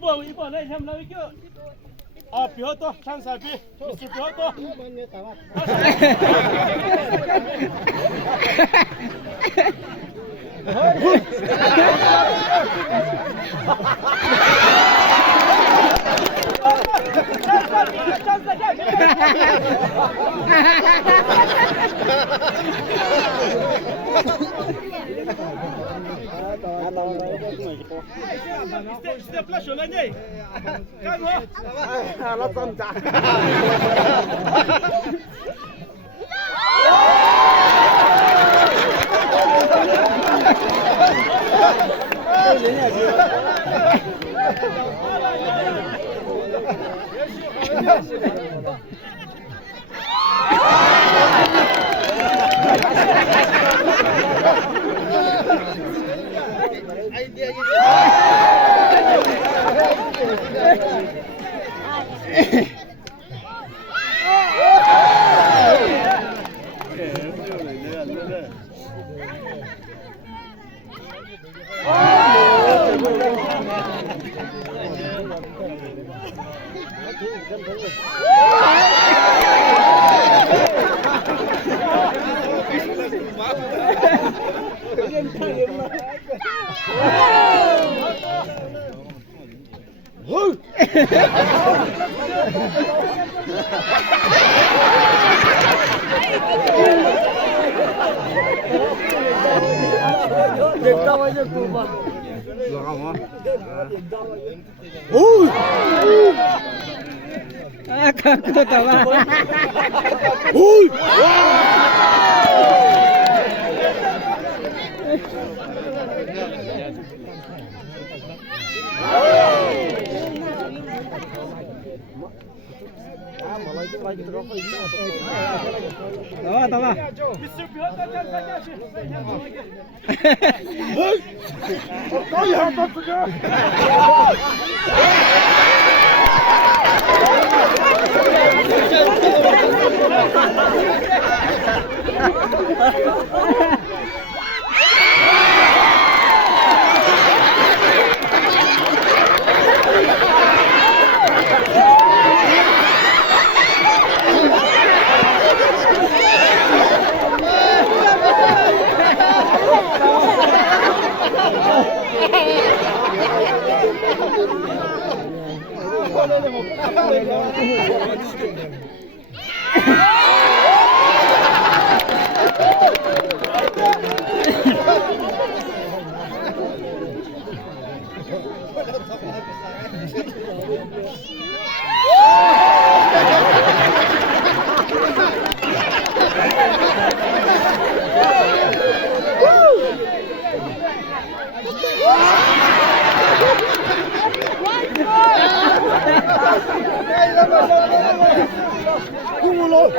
이보 내 참나 이거 아 비어도 찬사비 비어도 C'était flash au l'année. Calme-toi. Ah, la tante. Aku tahu. Tahu. Mr. Piotr gel Kau yang apa juga? Kulo.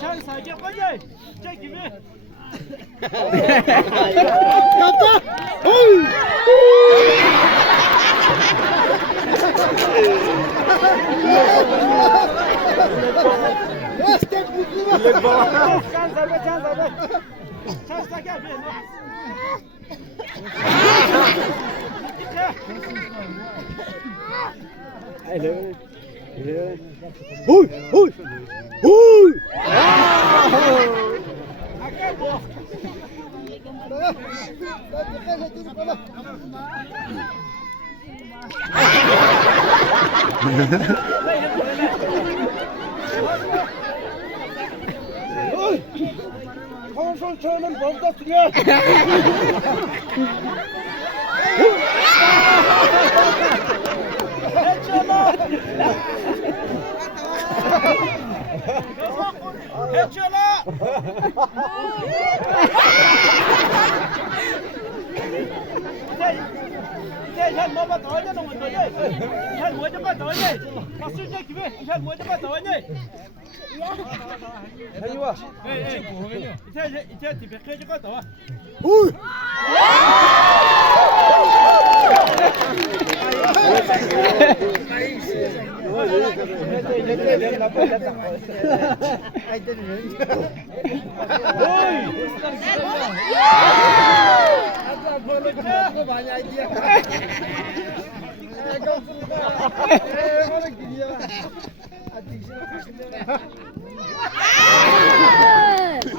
Çay sadece koyay. Çek gibi. Yaptı. Can zarbe. Şansla gel bir. Huy! Konsolçoğunun bomba sürüyor. Heçola! Sen baba doğru mu doğru? Sen bu da doğru. Kasırca gibi. Sen bu da doğru. Hadi var. İte tipe kıyıcı kadar var. Huy!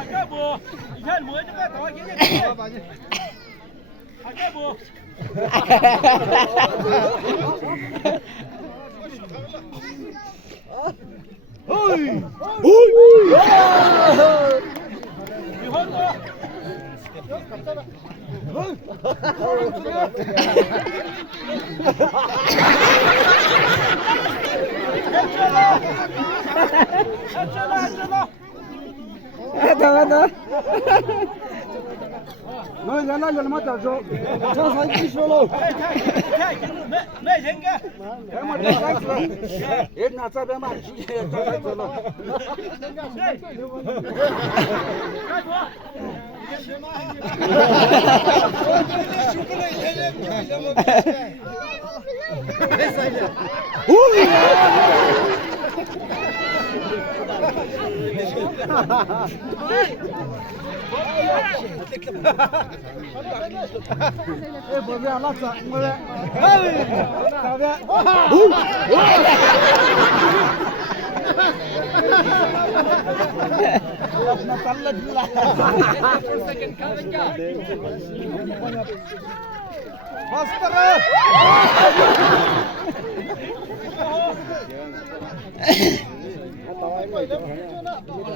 Aga bu. Sen bu da doğru geliyor. Aga bu. Huy! Nó ra nó mà chả số. Cho sai cái số lô. Mẹ rảnh kìa. Em mà chả sai. Hết nào sai bé mà chỉ cho sai số lô. Bố mẹ lắc sợ bố mẹ. Chào mẹ. Nó cắn lên là. Faster.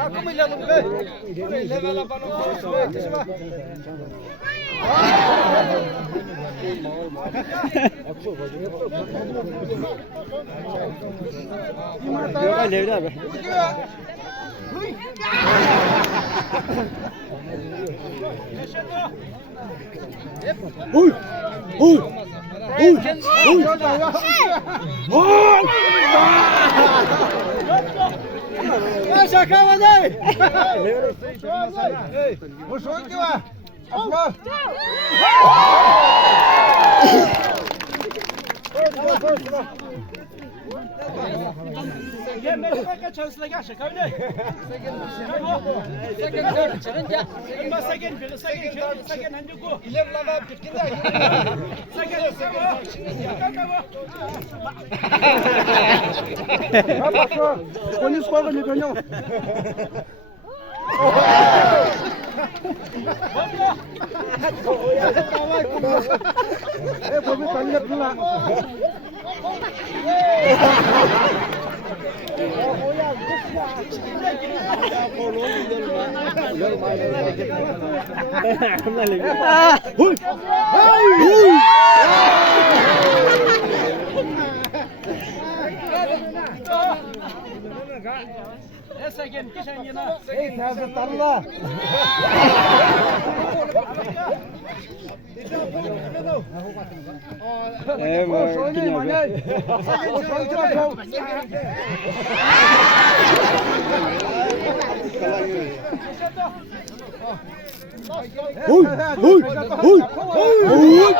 Aku bilang ke, level apa nak? Ui, ui, ui, ui. Şaka mı ne? Bu soğuk gibi. Atma. Gel merhaba çalışla gel şaka mı ne? Sakin hangi ku? İlerleme bitkinde. Polis koyun ne dönüyor? Polis tanıyıp lan. Sakin kişen yine. Hey tazı tarla. Huy, huy, huy, huy.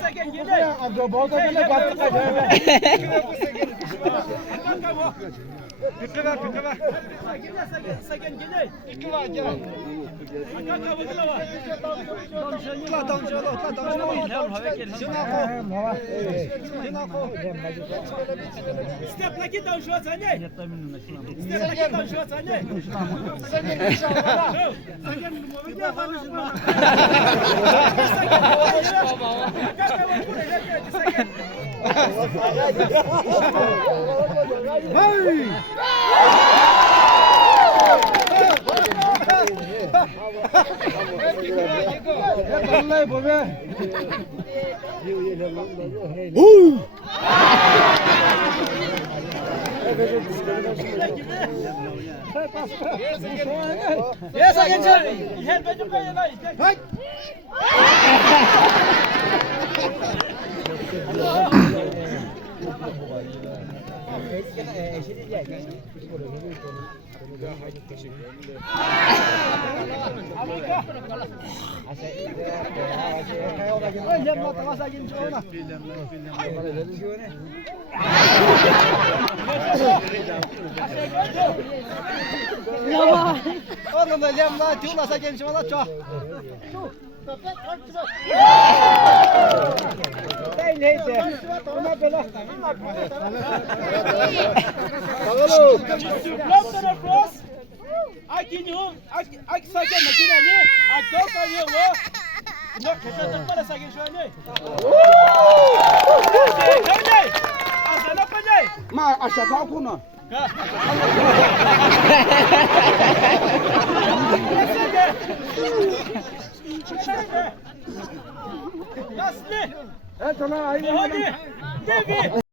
Sakin gel. Abla balda böyle baktı kaçıyor. Sakin gel. Step lagi tahu show sana. Step lagi tahu show sana. Sakin inşallah. Sakin mobilya konuşma. Hey! Vallahi baba. Huy! Ya sakin çal. Gel benim kayına. Hay! Lopton across. Aqui nenhum. Aqui sakin makina ne? A doka yau. No kashe da fara sakin shi ne. Ne. Azana fa ne. Ma aşağı kuna. Nasıl? Evet sana ayı. Hadi. Devi.